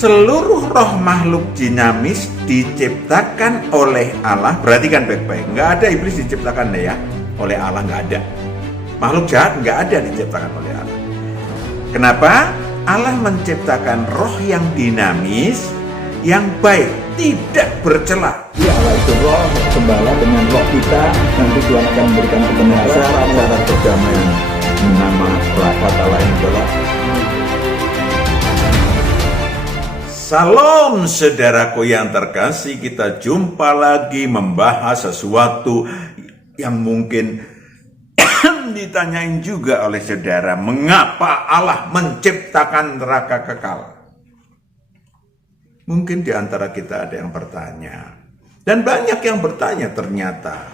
seluruh roh makhluk dinamis diciptakan oleh Allah. Perhatikan baik-baik, nggak ada iblis diciptakan ya oleh Allah, nggak ada. Makhluk jahat nggak ada diciptakan oleh Allah. Kenapa? Allah menciptakan roh yang dinamis, yang baik, tidak bercela. Ya, Allah itu roh, gembala dengan roh kita, nanti Tuhan akan memberikan kebenaran, syarat perdamaian. Nama kata lain adalah Salam saudaraku yang terkasih, kita jumpa lagi membahas sesuatu yang mungkin ditanyain juga oleh saudara. Mengapa Allah menciptakan neraka kekal? Mungkin di antara kita ada yang bertanya. Dan banyak yang bertanya ternyata.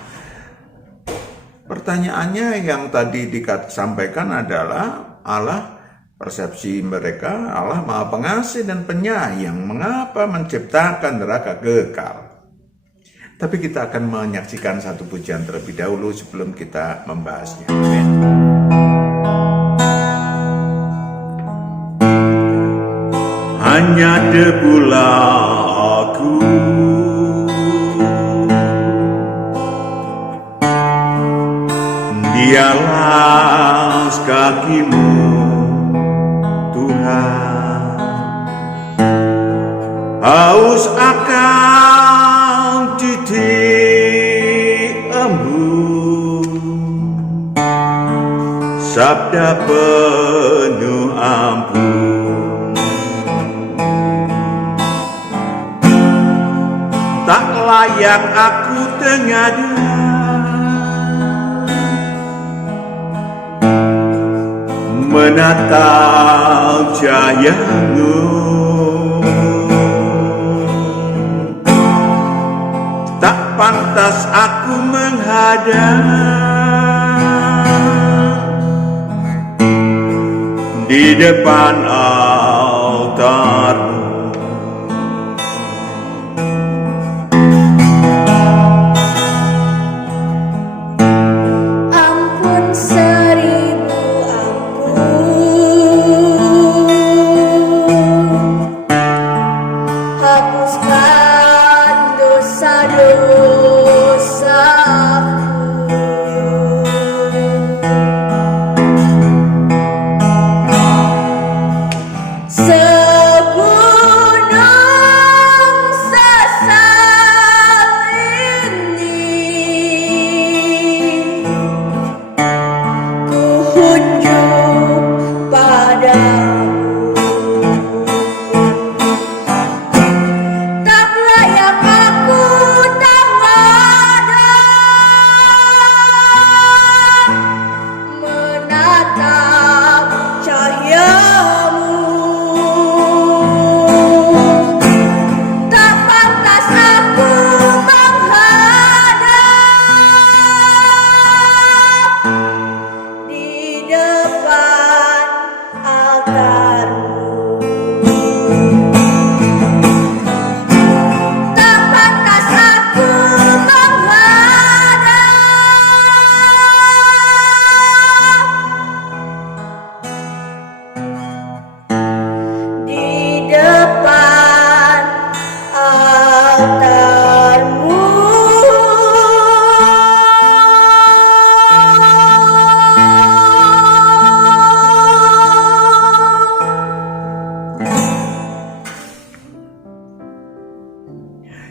Pertanyaannya yang tadi disampaikan adalah Allah, persepsi mereka, Allah Maha Pengasih dan Penyayang. Mengapa menciptakan neraka kekal? Tapi kita akan menyaksikan satu pujian terlebih dahulu sebelum kita membahasnya. Amin. Hanya debulah aku, dialah kakimu Tuhan, haus akan titik embun, sabda penuh ampun. Tak layak aku tengadah menatap cahayamu, tak pantas aku menghadap di depan altarmu.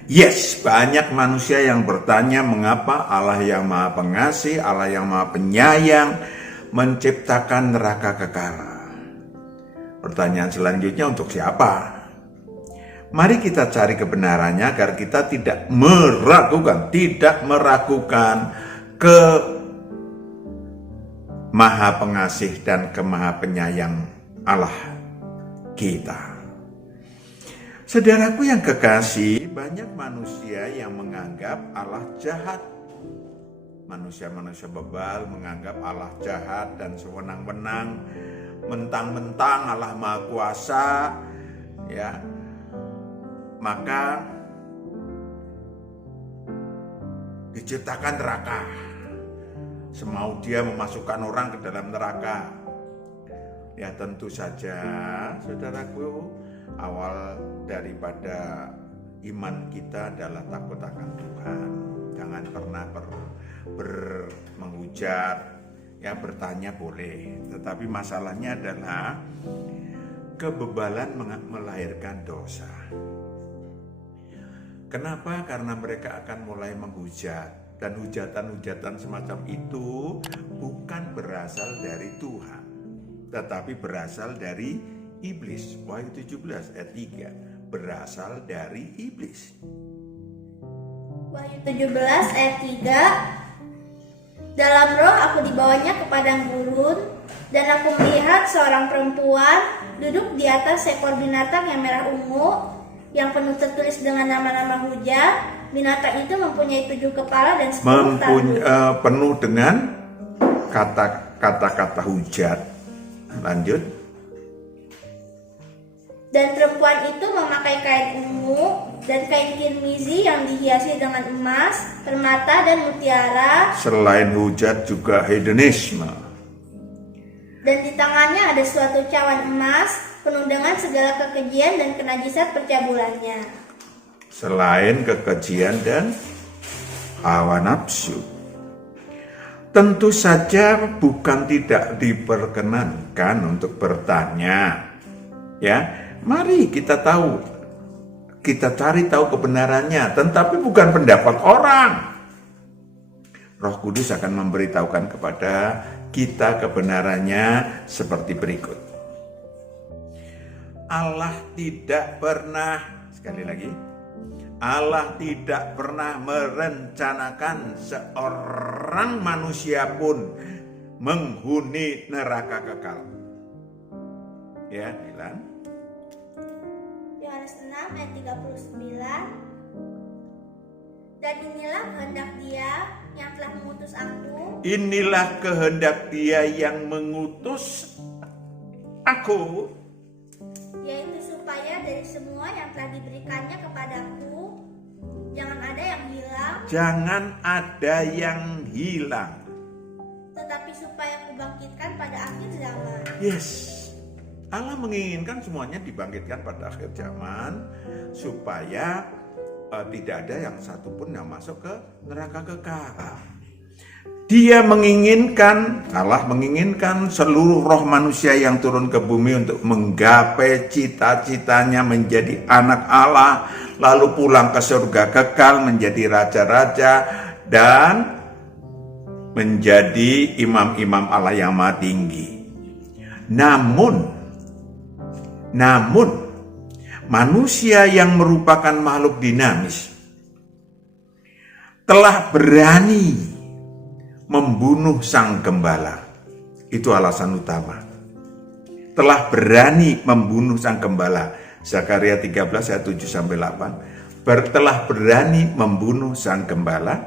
Yes, banyak manusia yang bertanya mengapa Allah yang Maha Pengasih, Allah yang Maha Penyayang menciptakan neraka kekal. Pertanyaan selanjutnya, untuk siapa? Mari kita cari kebenarannya agar kita tidak meragukan ke Maha Pengasih dan ke Maha Penyayang Allah kita. Saudaraku yang kekasih, banyak manusia yang menganggap Allah jahat. Manusia-manusia bebal menganggap Allah jahat dan sewenang-wenang, mentang-mentang Allah Maha Kuasa, ya. Maka diciptakan neraka. Semau dia memasukkan orang ke dalam neraka. Ya tentu saja, saudaraku, awal daripada iman kita adalah takut akan Tuhan. Jangan pernah menghujat, ya bertanya boleh, tetapi masalahnya adalah kebebalan melahirkan dosa. Kenapa? Karena mereka akan mulai menghujat, dan hujatan-hujatan semacam itu bukan berasal dari Tuhan, tetapi berasal dari iblis. Wahyu 17 ayat 3, berasal dari iblis. Wahyu 17 ayat 3, dalam roh aku dibawanya ke padang gurun, dan aku melihat seorang perempuan duduk di atas seekor binatang yang merah ungu, yang penuh tertulis dengan nama-nama hujat. Binatang itu mempunyai 7 kepala dan 10 tanduk. Penuh dengan kata-kata hujat. Lanjut. Dan perempuan itu memakai kain ungu dan kain kirmizi yang dihiasi dengan emas, permata, dan mutiara. Selain hujat juga hedonisme. Dan di tangannya ada suatu cawan emas penuh dengan segala kekejian dan kenajisat percabulannya. Selain kekejian dan hawa nafsu. Tentu saja bukan tidak diperkenankan untuk bertanya. Ya, mari kita cari tahu kebenarannya, tetapi bukan pendapat orang. Roh Kudus akan memberitahukan kepada kita kebenarannya seperti berikut. Allah tidak pernah, sekali lagi, Allah tidak pernah merencanakan seorang manusia pun menghuni neraka kekal. Ya, Dilan. Yohanes 6 ayat 39. Dan inilah kehendak Dia yang telah mengutus aku. Inilah kehendak Dia yang mengutus aku, yaitu supaya dari semua yang telah diberikannya kepadaku, jangan ada yang hilang, tetapi supaya kubangkitkan pada akhir zaman. Yes, Allah menginginkan semuanya dibangkitkan pada akhir zaman, supaya tidak ada yang satupun yang masuk ke neraka kekal. Allah menginginkan seluruh roh manusia yang turun ke bumi untuk menggapai cita-citanya menjadi anak Allah, lalu pulang ke surga kekal menjadi raja-raja dan menjadi imam-imam Allah yang maha tinggi. Namun manusia yang merupakan makhluk dinamis telah berani membunuh sang gembala. Itu alasan utama. Telah berani membunuh sang gembala. Zakaria 13 ayat 7-8. Telah berani membunuh sang gembala.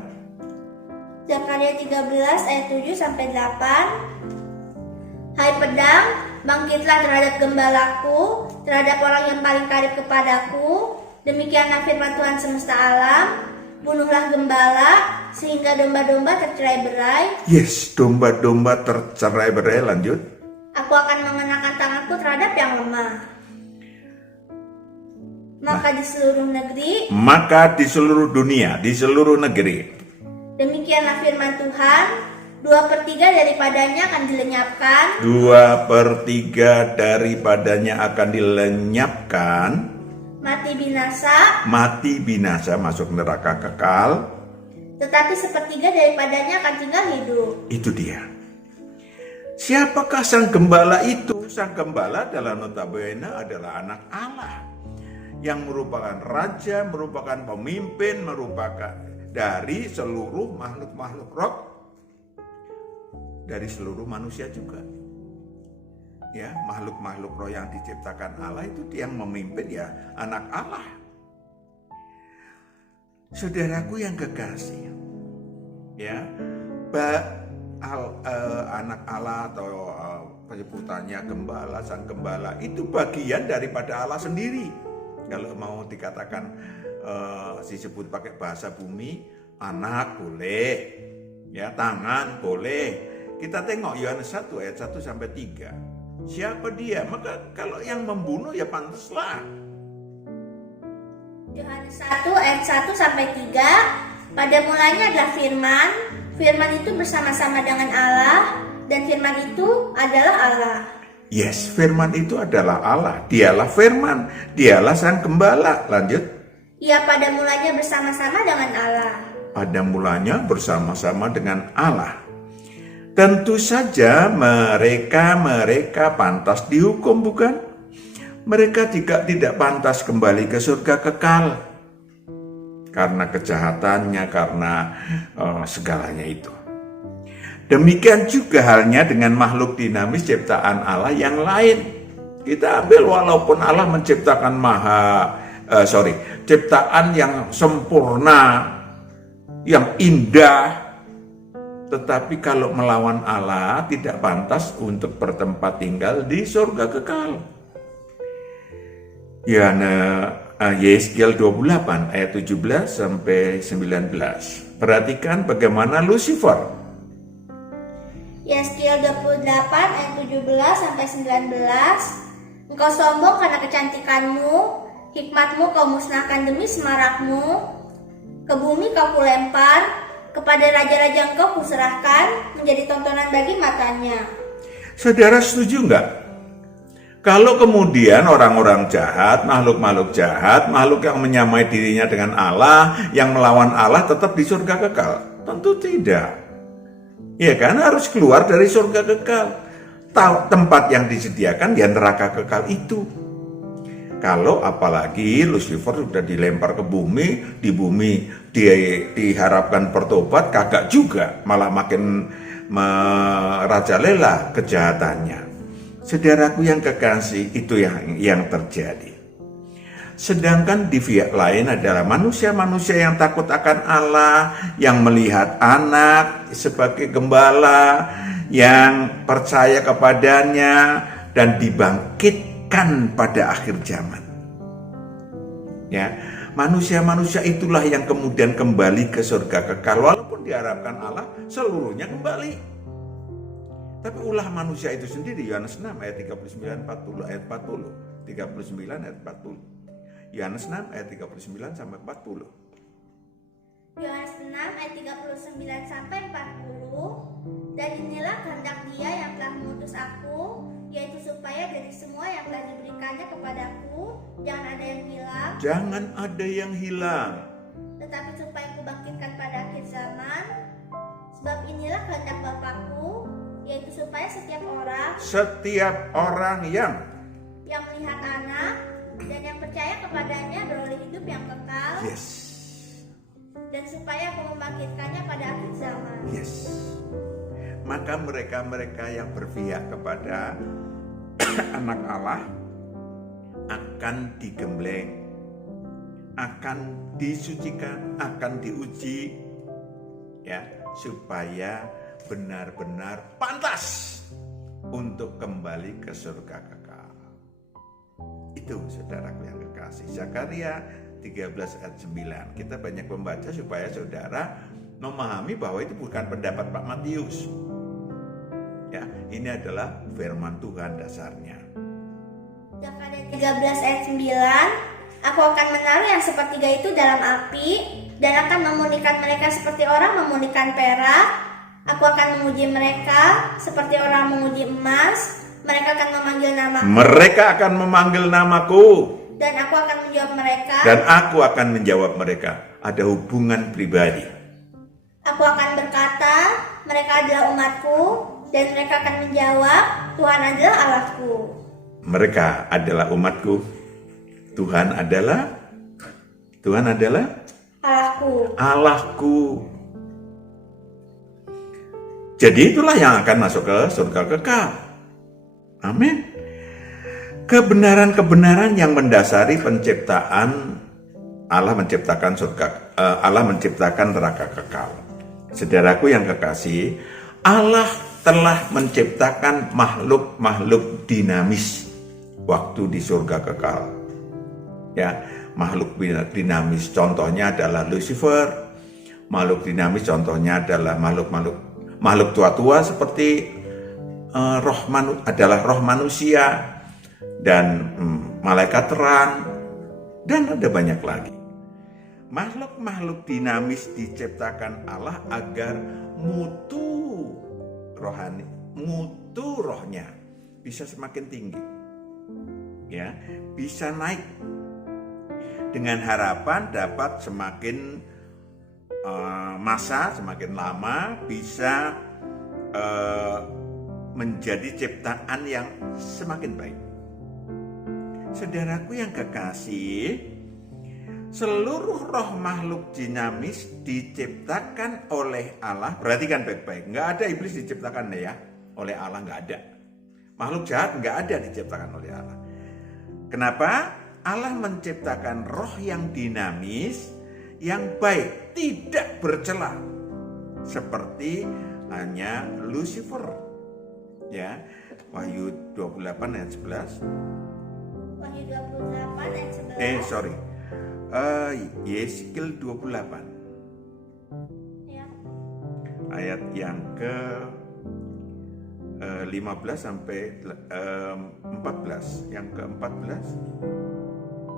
Zakaria 13 ayat 7-8. Hai pedang, bangkitlah terhadap gembalaku, terhadap orang yang paling karib kepadaku. Demikianlah firman Tuhan semesta alam. Bunuhlah gembala, sehingga domba-domba tercerai-berai. Yes, domba-domba tercerai-berai. Lanjut. Aku akan mengenakan tanganku terhadap yang lemah. Maka di seluruh dunia, di seluruh negeri. Demikianlah firman Tuhan, 2/3 daripadanya akan dilenyapkan. 2/3 daripadanya akan dilenyapkan. Mati binasa masuk neraka kekal. Tetapi 1/3 daripadanya akan tinggal hidup. Itu dia. Siapakah sang gembala itu? Sang gembala adalah notabene adalah anak Allah, yang merupakan raja, merupakan pemimpin, merupakan dari seluruh makhluk-makhluk roh, dari seluruh manusia juga. Ya, makhluk-makhluk roh yang diciptakan Allah itu dia yang memimpin, ya, anak Allah. Saudaraku yang kekasih, ya, anak Allah atau penyebutannya gembala, sang gembala itu bagian daripada Allah sendiri. Kalau mau dikatakan disebut pakai bahasa bumi, anak boleh, ya, tangan boleh. Kita tengok Yohanes 1 ayat 1-3. Siapa dia? Maka kalau yang membunuh ya pantaslah. Yohanes 1 ayat 1 sampai 3. Pada mulanya adalah firman. Firman itu bersama-sama dengan Allah, dan firman itu adalah Allah. Yes, firman itu adalah Allah. Dialah firman, dialah sang gembala. Lanjut. Ia pada mulanya bersama-sama dengan Allah. Pada mulanya bersama-sama dengan Allah. Tentu saja mereka pantas dihukum, bukan? Mereka juga tidak pantas kembali ke surga kekal. Karena kejahatannya, karena segalanya itu. Demikian juga halnya dengan makhluk dinamis ciptaan Allah yang lain. Kita ambil walaupun Allah menciptakan ciptaan yang sempurna, yang indah, tetapi kalau melawan Allah tidak pantas untuk bertempat tinggal di surga kekal. Yeskiel 28 ayat 17 sampai 19. Perhatikan bagaimana Lucifer. Yeskiel 28 ayat 17 sampai 19. Engkau sombong karena kecantikanmu, hikmatmu kau musnahkan demi semarakmu. Ke bumi kau kulempar, kepada raja-raja engkau kuserahkan, menjadi tontonan bagi matanya. Saudara setuju enggak? Kalau kemudian orang-orang jahat, makhluk-makhluk jahat, makhluk yang menyamai dirinya dengan Allah, yang melawan Allah tetap di surga kekal? Tentu tidak. Ya kan, harus keluar dari surga kekal. Tempat yang disediakan di neraka kekal itu. Kalau apalagi Lucifer sudah dilempar ke bumi, di bumi dia diharapkan bertobat, kagak juga, malah makin merajalela kejahatannya. Saudaraku yang kekasih, itu yang terjadi. Sedangkan di pihak lain adalah manusia-manusia yang takut akan Allah, yang melihat anak sebagai gembala, yang percaya kepadanya dan dibangkitkan pada akhir zaman. Ya, manusia-manusia itulah yang kemudian kembali ke surga kekal, walaupun diharapkan Allah seluruhnya kembali. Tapi ulah manusia itu sendiri, Yohanes 6 ayat 39 40 ayat 40, 39 ayat 40. Yohanes 6 ayat 39 sampai 40. Yohanes 6 ayat 39 sampai 40. Dan inilah kehendak Dia yang telah mengutus aku, yaitu supaya dari semua yang telah diberikannya kepadaku, jangan ada yang hilang. Jangan ada yang hilang. Tetapi supaya kubangkitkan pada akhir zaman. Sebab inilah kehendak Bapakku, yaitu supaya setiap orang yang melihat anak dan yang percaya kepadanya beroleh hidup yang kekal. Yes. Dan supaya aku membangkitkannya pada akhir zaman. Yes. Maka mereka-mereka yang berpihak kepada anak Allah akan digembleng, akan disucikan, akan diuji, ya, supaya benar-benar pantas untuk kembali ke surga kekal. Itu saudaraku yang kekasih. Zakaria 13 ayat 9. Kita banyak membaca supaya saudara memahami bahwa itu bukan pendapat Pak Matius. Ya, ini adalah firman Tuhan dasarnya. Zakaria 13 ayat 9. Aku akan menaruh yang sepertiga itu dalam api dan akan memurnikan mereka seperti orang memurnikan perak. Aku akan menguji mereka seperti orang menguji emas. Mereka akan memanggil namaku. Mereka akan memanggil namaku. Dan aku akan menjawab mereka. Dan aku akan menjawab mereka. Ada hubungan pribadi. Aku akan berkata, mereka adalah umatku. Dan mereka akan menjawab, Tuhan adalah Allahku. Mereka adalah umatku. Tuhan adalah Allahku. Jadi itulah yang akan masuk ke surga kekal. Amin. Kebenaran-kebenaran yang mendasari penciptaan Allah menciptakan Allah menciptakan neraka kekal. Saudaraku yang kekasih, Allah telah menciptakan makhluk-makhluk dinamis waktu di surga kekal. Ya, makhluk dinamis contohnya adalah Lucifer. Makhluk dinamis contohnya adalah makhluk tua-tua seperti adalah roh manusia dan malaikat terang, dan ada banyak lagi. Makhluk-makhluk dinamis diciptakan Allah agar mutu rohani, mutu rohnya bisa semakin tinggi, ya, bisa naik dengan harapan dapat semakin masa semakin lama bisa menjadi ciptaan yang semakin baik. Saudaraku yang kekasih, seluruh roh makhluk dinamis diciptakan oleh Allah. Perhatikan baik-baik, nggak ada iblis diciptakan ya oleh Allah, nggak ada. Makhluk jahat nggak ada diciptakan oleh Allah. Kenapa? Allah menciptakan roh yang dinamis, yang baik, tidak bercela, seperti hanya Lucifer, ya. Wahyu 28 ayat 11. Wahyu 28 ayat 11. Yeskiel 28. Ya. Ayat yang ke 15 sampai 14. Yang ke 14.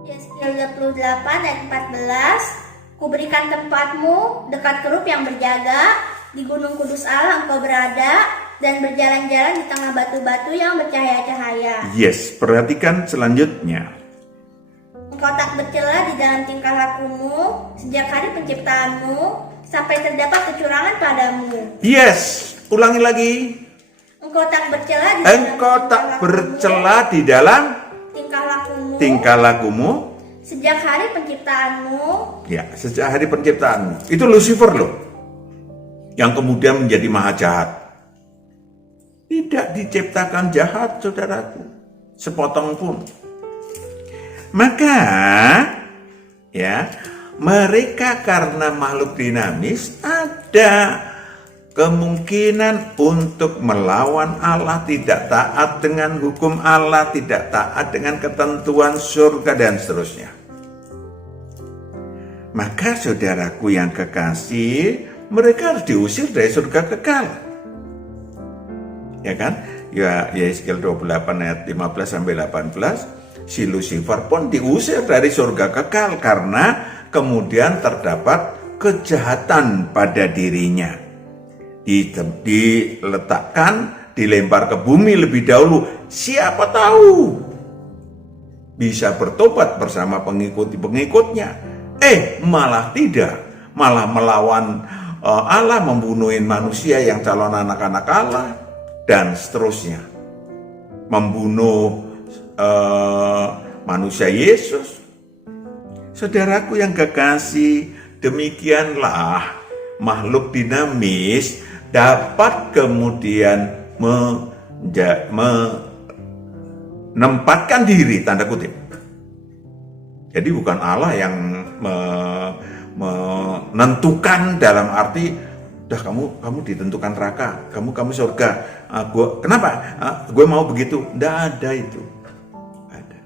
Yeskiel 28 ayat 14. Kuberikan tempatmu dekat kerup yang berjaga, di gunung kudus Allah engkau berada, dan berjalan-jalan di tengah batu-batu yang bercahaya-cahaya. Yes, perhatikan selanjutnya. Engkau tak bercela di dalam tingkah lakumu sejak hari penciptaanmu sampai terdapat kecurangan padamu. Yes, ulangi lagi. Engkau tak bercela di dalam Engkau tak bercela di dalam tingkah lakumu sejak hari penciptaanmu. Ya, sejak hari penciptaanmu. Itu Lucifer loh, yang kemudian menjadi maha jahat. Tidak diciptakan jahat, saudaraku, sepotong pun. Maka, ya, mereka karena makhluk dinamis ada kemungkinan untuk melawan Allah, tidak taat dengan hukum Allah, tidak taat dengan ketentuan surga dan seterusnya. Maka saudaraku yang kekasih, mereka harus diusir dari surga kekal. Ya kan? Ya, Yeskiel 28 ayat 15 sampai 18, si Lucifer pun diusir dari surga kekal karena kemudian terdapat kejahatan pada dirinya. Diletakkan, dilempar ke bumi lebih dahulu. Siapa tahu bisa bertobat bersama pengikut-pengikutnya. Malah tidak, malah melawan Allah, membunuhin manusia yang calon anak-anak Allah, dan seterusnya. Membunuh manusia Yesus. Saudaraku yang kekasih, demikianlah makhluk dinamis dapat kemudian menempatkan diri, tanda kutip. Jadi bukan Allah yang menentukan dalam arti udah kamu ditentukan neraka, kamu surga. Kenapa? Gue mau begitu. Nggak ada itu. Ada.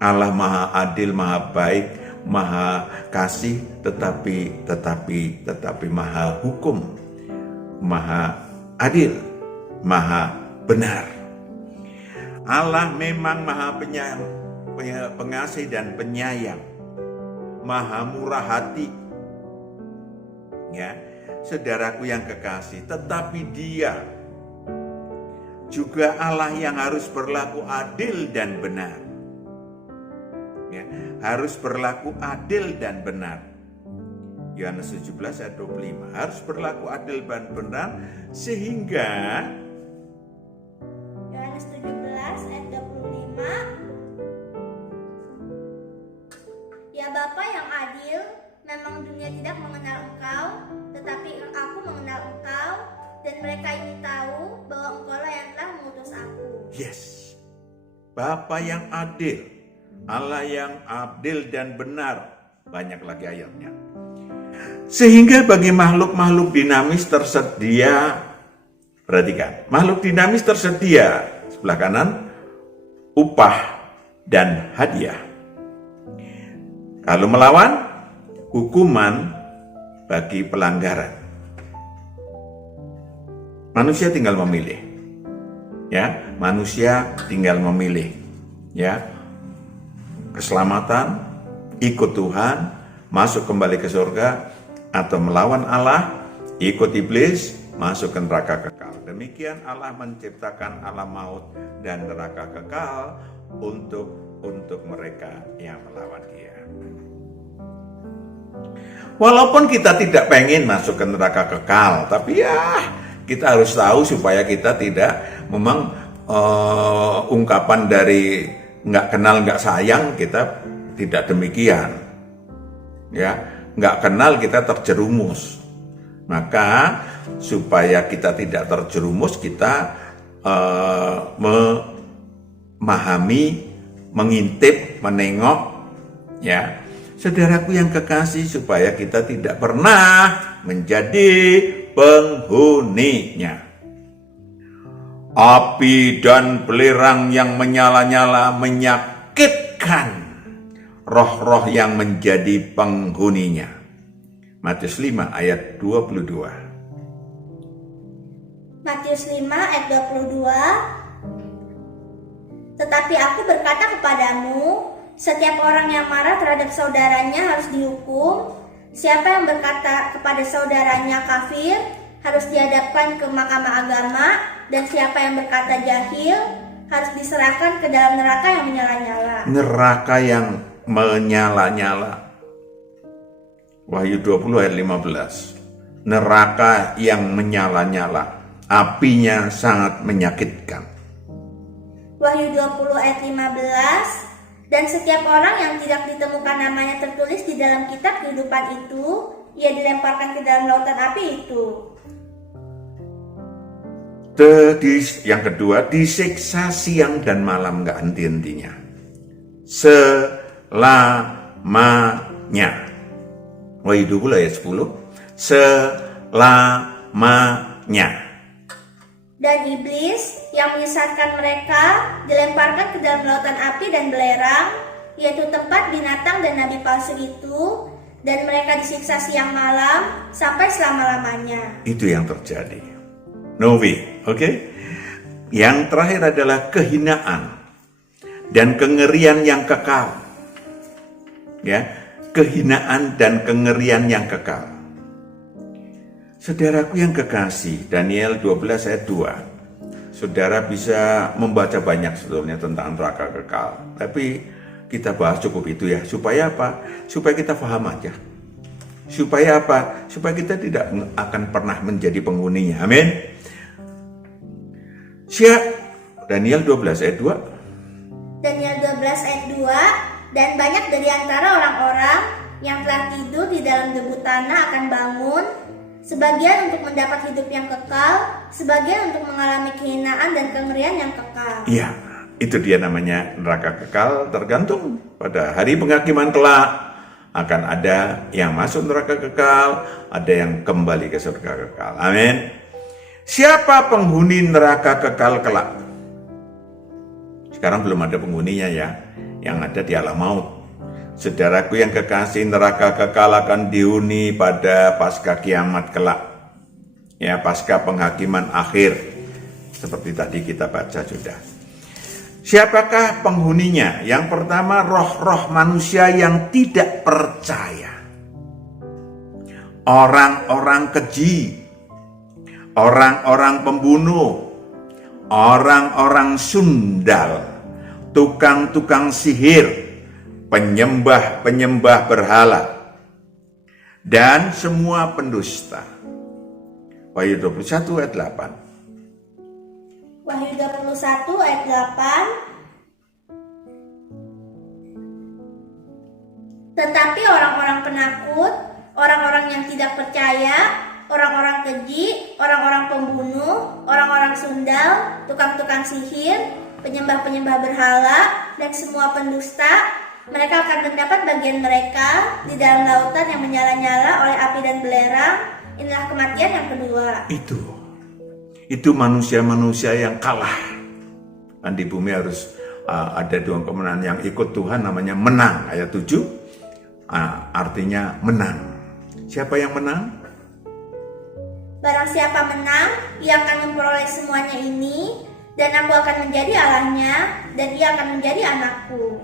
Allah maha adil, maha baik, maha kasih, tetapi maha hukum, maha adil, maha benar. Allah memang maha pengasih dan penyayang, maha murah hati, ya, saudaraku yang kekasih. Tetapi Dia juga Allah yang harus berlaku adil dan benar, ya, harus berlaku adil dan benar. Yohanes 17 ayat 25, harus berlaku adil dan benar sehingga Yohanes 17 ayat 25. Ya Bapa yang adil, memang dunia tidak mengenal Engkau, tetapi aku mengenal Engkau, dan mereka ini tahu bahwa Engkaulah yang telah mengutus aku. yes, Bapa yang adil, Allah yang adil dan benar. Banyak lagi ayatnya. Sehingga bagi makhluk-makhluk dinamis tersedia, perhatikan, makhluk dinamis tersedia sebelah kanan upah dan hadiah. Kalau melawan, hukuman bagi pelanggaran. Manusia tinggal memilih. Ya, manusia tinggal memilih. Ya, keselamatan, ikut Tuhan, masuk kembali ke surga, atau melawan Allah, ikut iblis, masuk ke neraka kekal. Demikian Allah menciptakan alam maut dan neraka kekal untuk mereka yang melawan Dia. Walaupun kita tidak pengen masuk ke neraka kekal, tapi ya kita harus tahu supaya kita tidak memang ungkapan dari nggak kenal nggak sayang, kita tidak demikian. Ya, nggak kenal kita terjerumus. Maka supaya kita tidak terjerumus, kita memahami, mengintip, menengok, ya, saudaraku yang kekasih, supaya kita tidak pernah menjadi penghuninya. Api dan belerang yang menyala-nyala menyakitkan roh-roh yang menjadi penghuninya. Matius 5 ayat 22. Matius 5 ayat 22. Tetapi aku berkata kepadamu, setiap orang yang marah terhadap saudaranya harus dihukum. Siapa yang berkata kepada saudaranya kafir harus dihadapkan ke mahkamah agama, dan siapa yang berkata jahil harus diserahkan ke dalam neraka yang menyala-nyala. Neraka yang menyala-nyala. Wahyu 20 ayat 15. Neraka yang menyala-nyala, apinya sangat menyakitkan. Wahyu 20 ayat 15. Dan setiap orang yang tidak ditemukan namanya tertulis di dalam kitab kehidupan itu, ia dilemparkan ke dalam lautan api itu. Yang kedua, disiksa siang dan malam gak henti-hentinya. Selamanya. Wahyu 20 ayat 10. Selamanya. Dan iblis yang menyesatkan mereka dilemparkan ke dalam lautan api dan belerang, yaitu tempat binatang dan nabi palsu itu, dan mereka disiksa siang malam sampai selama-lamanya. Itu yang terjadi. Novi, oke? Yang terakhir adalah kehinaan dan kengerian yang kekal. Ya, kehinaan dan kengerian yang kekal. Saudaraku yang kekasih, Daniel 12 ayat 2. Saudara bisa membaca banyak sebetulnya tentang neraka kekal. Tapi kita bahas cukup itu ya. Supaya apa? Supaya kita paham aja. Supaya apa? Supaya kita tidak akan pernah menjadi penghuninya. Amin. Siap. Daniel 12 ayat 2. Daniel 12 ayat 2. Dan banyak dari antara orang-orang yang telah tidur di dalam debu tanah akan bangun, sebagian untuk mendapat hidup yang kekal, sebagian untuk mengalami kehinaan dan kengerian yang kekal. Iya, itu dia namanya neraka kekal. Tergantung pada hari penghakiman kelak, akan ada yang masuk neraka kekal, ada yang kembali ke surga kekal. Amin. Siapa penghuni neraka kekal kelak? Sekarang belum ada penghuninya ya, yang ada di alam maut. Saudaraku yang kekasih, neraka kekal akan dihuni pada pasca kiamat kelak. Ya, pasca penghakiman akhir. Seperti tadi kita baca sudah. Siapakah penghuninya? Yang pertama, roh-roh manusia yang tidak percaya. Orang-orang keji, orang-orang pembunuh, orang-orang sundal, tukang-tukang sihir, penyembah-penyembah berhala, dan semua pendusta. Wahyu 21 ayat 8. Wahyu 21 ayat 8. Tetapi orang-orang penakut, orang-orang yang tidak percaya, orang-orang keji, orang-orang pembunuh, orang-orang sundal, tukang-tukang sihir, penyembah-penyembah berhala, dan semua pendusta, mereka akan mendapat bagian mereka di dalam lautan yang menyala-nyala oleh api dan belerang. Inilah kematian yang kedua. Itu manusia-manusia yang kalah. Dan di bumi harus ada dua kemenangan. Yang ikut Tuhan namanya menang. Ayat 7 artinya menang. Siapa yang menang? Barang siapa menang, ia akan memperoleh semuanya ini, Dan aku akan menjadi Allahnya, dan ia akan menjadi anakku.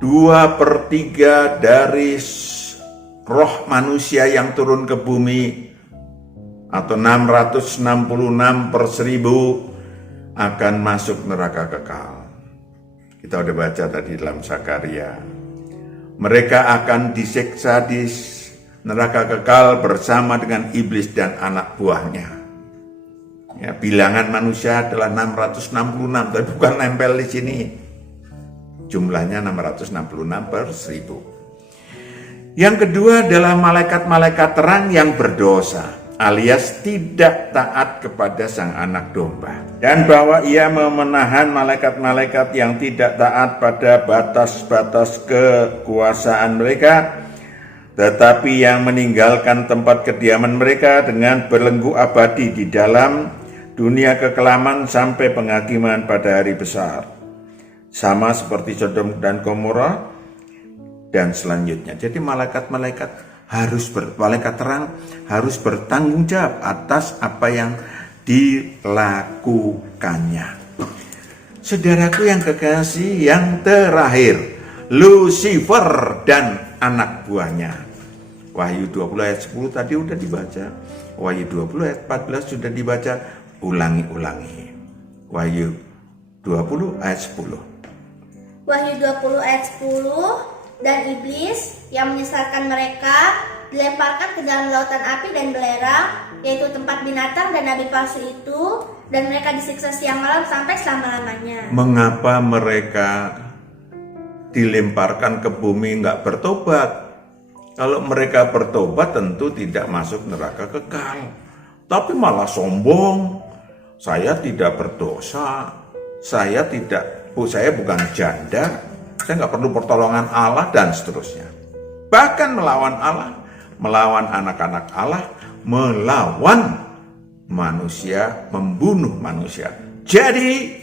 2/3 dari roh manusia yang turun ke bumi, atau 666/1000, akan masuk neraka kekal. Kita udah baca tadi dalam Zakaria. Mereka akan disiksa di neraka kekal bersama dengan iblis dan anak buahnya. Ya, bilangan manusia adalah 666, tapi bukan nempel di sini. Jumlahnya 666/1000. Yang kedua adalah malaikat-malaikat terang yang berdosa, alias tidak taat kepada sang anak domba. Dan bahwa ia memenahan malaikat-malaikat yang tidak taat pada batas-batas kekuasaan mereka, tetapi yang meninggalkan tempat kediaman mereka dengan belenggu abadi di dalam dunia kekelaman sampai penghakiman pada hari besar. Sama seperti Sodom dan Gomora dan selanjutnya. Jadi malaikat-malaikat terang harus bertanggung jawab atas apa yang dilakukannya. Saudaraku yang kekasih, yang terakhir, Lucifer dan anak buahnya. Wahyu 20 ayat 10 tadi udah dibaca. Wahyu 20 ayat 14 sudah dibaca. Ulangi. Wahyu 20 ayat 10. Wahyu 20 ayat 10. Dan iblis yang menyesatkan mereka dilemparkan ke dalam lautan api dan belerang, yaitu tempat binatang dan nabi palsu itu, dan mereka disiksa siang malam sampai selama-lamanya. Mengapa mereka dilemparkan ke bumi nggak bertobat? Kalau mereka bertobat tentu tidak masuk neraka kekal. Tapi malah sombong. Saya tidak berdosa. Saya bukan janda. Saya nggak perlu pertolongan Allah dan seterusnya. Bahkan melawan Allah, melawan anak-anak Allah, melawan manusia, membunuh manusia. Jadi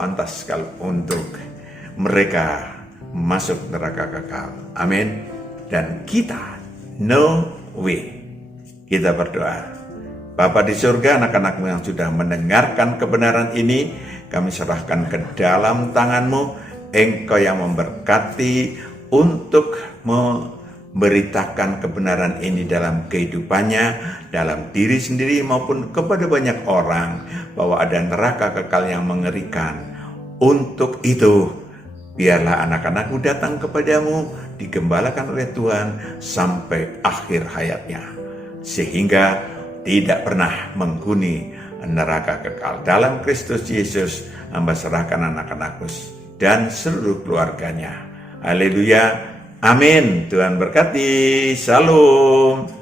pantas kalau untuk mereka masuk neraka kekal. Amin. Dan kita no way. Kita berdoa. Bapa di surga, anak-anakmu yang sudah mendengarkan kebenaran ini, kami serahkan ke dalam tangan-Mu. Engkau yang memberkati untuk memberitakan kebenaran ini dalam kehidupannya, dalam diri sendiri maupun kepada banyak orang, bahwa ada neraka kekal yang mengerikan. Untuk itu, biarlah anak-anakmu datang kepadamu, digembalakan oleh Tuhan sampai akhir hayatnya, sehingga tidak pernah menghuni neraka kekal. Dalam Kristus Yesus, hamba serahkan anak-anakmu dan seluruh keluarganya. Haleluya. Amin. Tuhan berkati. Shalom.